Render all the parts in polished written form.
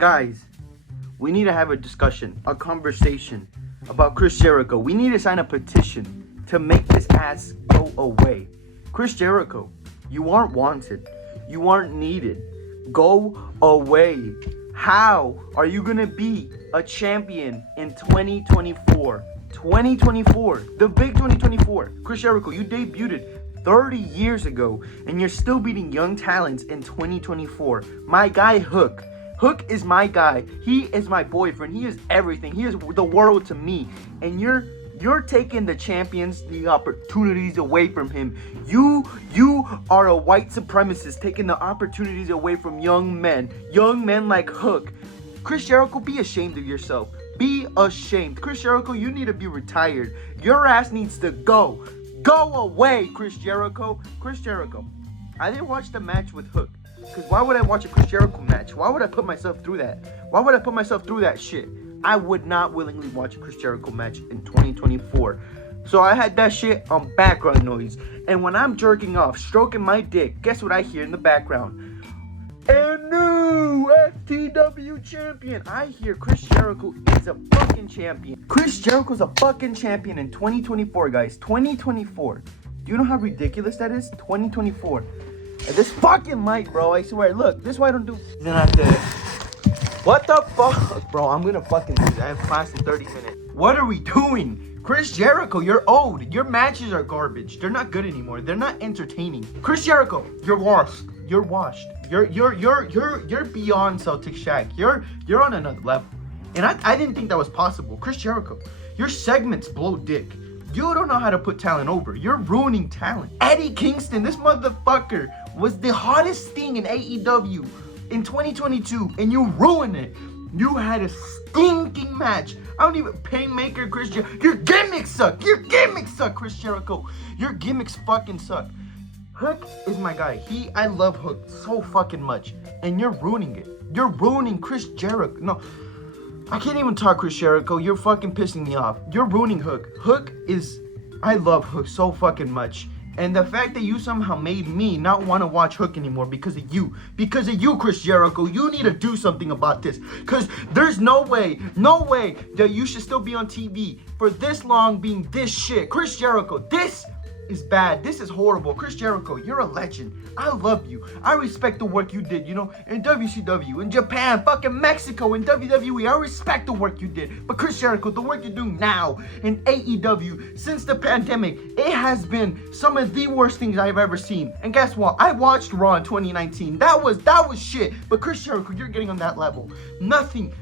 Guys, we need to have a discussion, a conversation about Chris Jericho. We need to sign a petition to make this ass go away. Chris Jericho, you aren't wanted. You aren't needed. Go away. How are you going to be a champion in 2024? 2024, the big 2024. Chris Jericho, you debuted 30 years ago, and you're still beating young talents in 2024. My guy Hook. Hook is my guy. He is my boyfriend. He is everything. He is the world to me. And you're taking the champions, the opportunities away from him. You are a white supremacist taking the opportunities away from young men like Hook. Chris Jericho, be ashamed of yourself. Be ashamed. Chris Jericho, you need to be retired. Your ass needs to go. Go away, Chris Jericho. Chris Jericho, I didn't watch the match with Hook. Because why would I watch a Chris Jericho match? Why would I put myself through that? Why would I put myself through that shit? I would not willingly watch a Chris Jericho match in 2024. So I had that shit on background noise. And when I'm jerking off, stroking my dick, guess what I hear in the background? A new FTW champion. I hear Chris Jericho is a fucking champion. Chris Jericho's a fucking champion in 2024, guys. 2024. Do you know how ridiculous that is? 2024. And this fucking mic, bro, I swear. Look, this is why I don't do... Then I have to... What the fuck? Bro, I'm gonna fucking do that. I have class in 30 minutes. What are we doing? Chris Jericho, you're old. Your matches are garbage. They're not good anymore. They're not entertaining. Chris Jericho, you're washed. You're washed. You're beyond Celtic Shaq. You're on another level. And I didn't think that was possible. Chris Jericho, your segments blow dick. You don't know how to put talent over. You're ruining talent. Eddie Kingston, this motherfucker was the hottest thing in AEW in 2022, and you ruined it. You had a stinking match. I don't even Painmaker, Chris Jericho. Your gimmicks suck. Your gimmicks suck, Chris Jericho. Your gimmicks fucking suck. Hook is my guy. I love Hook so fucking much, and you're ruining it. You're ruining Chris Jericho. No, I can't even talk, Chris Jericho. You're fucking pissing me off. You're ruining Hook. I love Hook so fucking much. And the fact that you somehow made me not want to watch Hook anymore because of you. Because of you, Chris Jericho. You need to do something about this. Because there's no way that you should still be on TV for this long being this shit. Chris Jericho, this is bad. This is horrible. Chris Jericho, you're a legend. I love you. I respect the work you did, in WCW, in Japan, fucking Mexico, in WWE. I respect the work you did. But Chris Jericho, the work you're doing now in AEW since the pandemic, it has been some of the worst things I've ever seen. And guess what? I watched Raw in 2019. That was shit. But Chris Jericho, you're getting on that level. Nothing.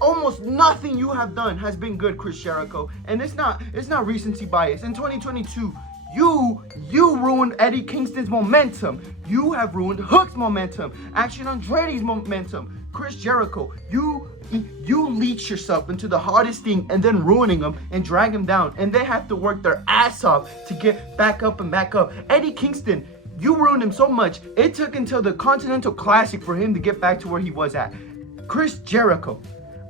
Almost nothing you have done has been good, Chris Jericho. And it's not recency bias. In 2022, you ruined Eddie Kingston's momentum. You have ruined Hook's momentum. Action Andretti's momentum. Chris Jericho, you leech yourself into the hottest thing and then ruining them and drag them down. And they have to work their ass off to get back up and back up. Eddie Kingston, you ruined him so much. It took until the Continental Classic for him to get back to where he was at. Chris Jericho,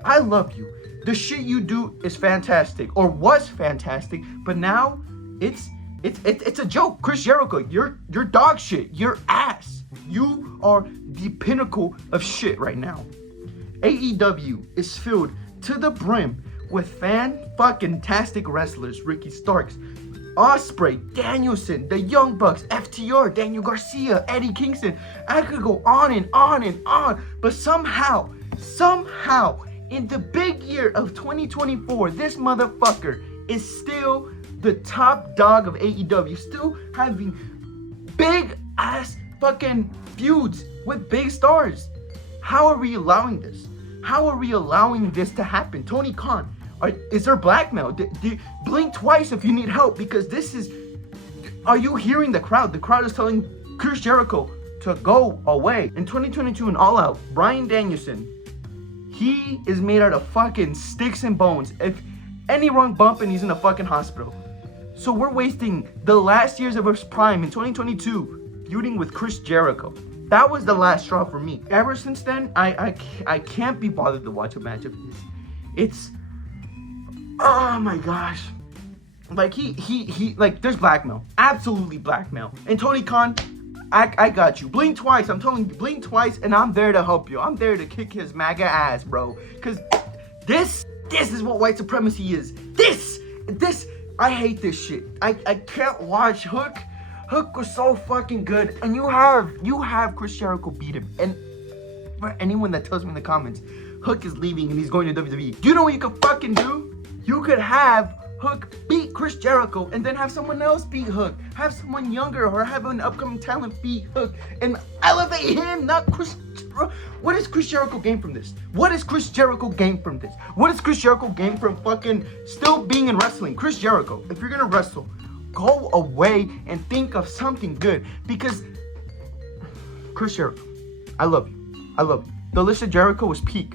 I love you. The shit you do is fantastic, or was fantastic, but now it's a joke. Chris Jericho, you're dog shit. You're ass. You are the pinnacle of shit right now. AEW is filled to the brim with fan-fucking-tastic wrestlers. Ricky Starks, Ospreay, Danielson, the Young Bucks, FTR, Daniel Garcia, Eddie Kingston. I could go on and on and on, but somehow, in the big year of 2024, this motherfucker is still the top dog of AEW, still having big ass fucking feuds with big stars. How are we allowing this? How are we allowing this to happen? Tony Khan, is there blackmail? Blink twice if you need help, because this is... Are you hearing the crowd? The crowd is telling Chris Jericho to go away. In 2022 in All Out, Bryan Danielson, he is made out of fucking sticks and bones. If any wrong bump and he's in a fucking hospital. So we're wasting the last years of his prime in 2022 feuding with Chris Jericho. That was the last straw for me. Ever since then, I can't be bothered to watch a match of his. It's... Oh my gosh. Like he like there's blackmail. Absolutely blackmail. And Tony Khan, I got you. Blink twice. I'm telling you, blink twice, and I'm there to help you. I'm there to kick his MAGA ass, bro. Cause this is what white supremacy is. This, I hate this shit. I can't watch Hook. Hook was so fucking good, and you have Chris Jericho beat him. And for anyone that tells me in the comments, Hook is leaving and he's going to WWE. Do you know what you could fucking do? You could have Hook beat Chris Jericho and then have someone else beat Hook. Have someone younger or have an upcoming talent beat Hook and elevate him, not Chris. What does Chris Jericho gain from this? What does Chris Jericho gain from this? What does Chris Jericho gain from fucking still being in wrestling? Chris Jericho, if you're gonna wrestle, go away and think of something good. Because Chris Jericho, I love you. I love you. The list of Jericho was peak.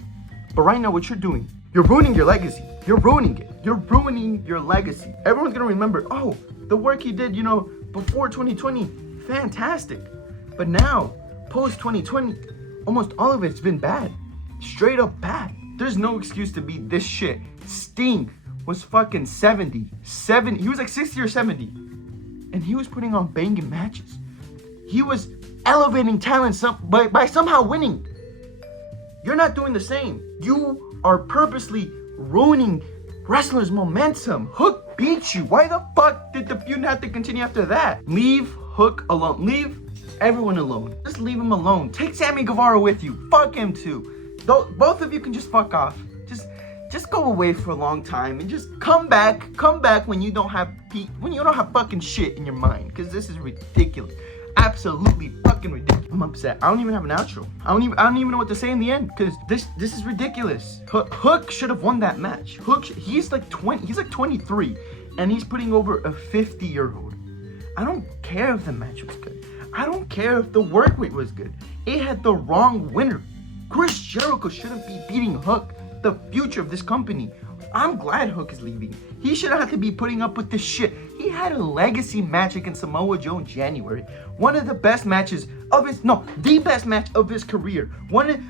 But right now, what you're doing, you're ruining your legacy. You're ruining it. You're ruining your legacy. Everyone's gonna remember, oh, the work he did, before 2020, fantastic. But now, post 2020, almost all of it's been bad. Straight up bad. There's no excuse to be this shit. Sting was fucking 70. He was like 60 or 70. And he was putting on banging matches. He was elevating talent by somehow winning. You're not doing the same. You are purposely ruining wrestlers' momentum. Hook beat you. Why the fuck did the feud have to continue after that? Leave Hook alone. Leave everyone alone. Just leave him alone. Take Sammy Guevara with you. Fuck him too. Both of you can just fuck off. Just go away for a long time and just come back when you don't have fucking shit in your mind, because this is ridiculous. Absolutely fucking ridiculous. I'm upset. I don't even have an outro. I don't even know what to say in the end, because this is ridiculous. Hook should have won that match. He's like 20. He's like 23, and he's putting over a 50-year-old. I don't care if the match was good. I don't care if the work rate was good. It had the wrong winner. Chris Jericho shouldn't be beating Hook, the future of this company. I'm glad Hook is leaving. He shouldn't have to be putting up with this shit. He had a legacy match against Samoa Joe in January. One of the best matches of the best match of his career.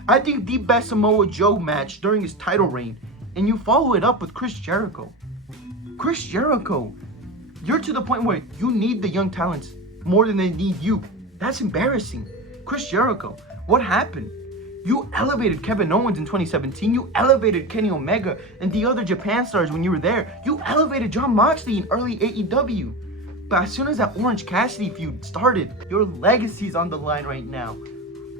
I think the best Samoa Joe match during his title reign. And you follow it up with Chris Jericho. Chris Jericho, you're to the point where you need the young talents more than they need you. That's embarrassing. Chris Jericho, what happened? You elevated Kevin Owens in 2017. You elevated Kenny Omega and the other Japan stars when you were there. You elevated Jon Moxley in early AEW. But as soon as that Orange Cassidy feud started, your legacy's on the line right now.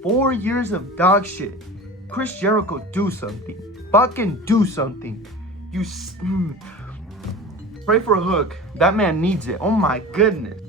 4 years of dog shit. Chris Jericho, do something. Fucking do something. Pray for a Hook. That man needs it. Oh my goodness.